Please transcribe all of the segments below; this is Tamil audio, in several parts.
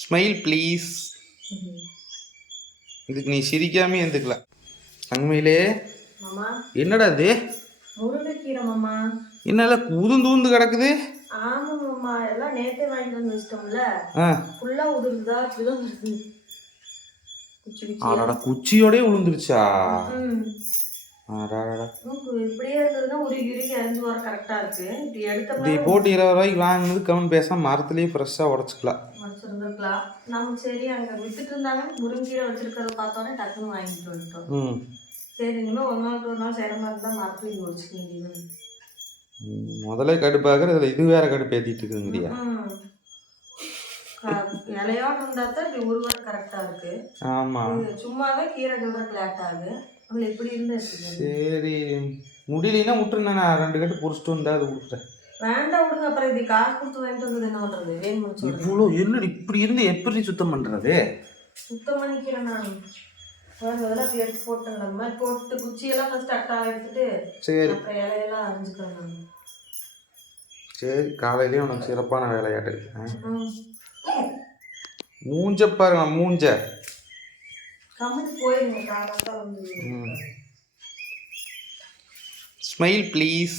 Smile please. இதுக்கு நீ சிரிக்காம இருந்துக்கலாம். தங்கமையிலே மாமா என்னடா இது? முருங்கைக்கீரை மாமா. என்னால உதுந்து கிடக்குது. ஆமா மாமா, எல்லாம் நேத்தே வாங்கிட்டு வந்து வச்சிட்டோம்ல. ஃபுல்லா உதிர்ந்தா இப்படிதான் வருது. அடடா, குச்சியோடய விழுந்துருச்சா? இப்படியே இருந்ததுன்னா உருகி உருகி அரைஞ்சு வர கரெக்டா இருக்கு. இப்படி எடுத்தோம்னா போட்டு 20 ரூபாய்க்கு வாங்கினது கவன் பேசாம மரத்துலயே ஃப்ரெஷ்ஷா உடச்சிக்கலாம். வச்சிருந்துருக்கலாம். நம்ம சரி அங்க வித்துட்டு இருந்தாங்க, முருங்கீரை வச்சிருக்கிறத பார்த்தோன்னே டக்குன்னு வாங்கிட்டு வந்துட்டோம். சரி, இனிமேல் ஒரு நாள் ஒரு நாள் செய்கிற மாதிரி தான் மரத்துலையும் ஒடிச்சுக்க வேண்டியது. முதல்ல கடுப்பாகிற இதில் இது வேற கடுப்பு ஏற்றிட்டு இருக்குங்கிறியா? இலையோடு இருந்தால் தான் இப்படி உருவர கரெக்டாக இருக்கு. ஆமாம், சும்மாவே கீரை கிழக்கு லேட் ஆகுது. அவள் எப்படி இருந்து சரி முடியலன்னா விட்டுருண்ணே, நான் 2 கட்டு பொறிச்சிட்டு வந்தா அது விட்டுறேன். வேண்டாம் விடுங்க, அப்புறம் இது காசு கொடுத்து வாங்கிட்டு வந்தது என்ன பண்ணுறது? வேணும்னு இவ்வளோ என்னடி இப்படி இருந்து எப்படி சுத்தம் பண்ணுறது? சுத்தம் பண்ணிக்கிறேன் நான். அதெல்லாம் அப்படி எடுத்து போட்டேன். நம்ம போட்டு குச்சியெல்லாம் ஃபர்ஸ்ட் அட்டாக எடுத்துட்டு சரி அப்புறம் இலையெல்லாம் அரைஞ்சிக்கிறேன் நான். சரி, காலையிலேயே உனக்கு சிறப்பான வேலையாட்டு. மூஞ்ச பாருங்க, மூஞ்ச கம்மிட்டு போயிருங்க. காலையில் வந்து ஸ்மைல் ப்ளீஸ்.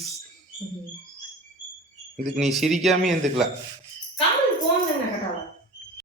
இதுக்கு நீ சிரிக்காம இருந்துக்கலாம்.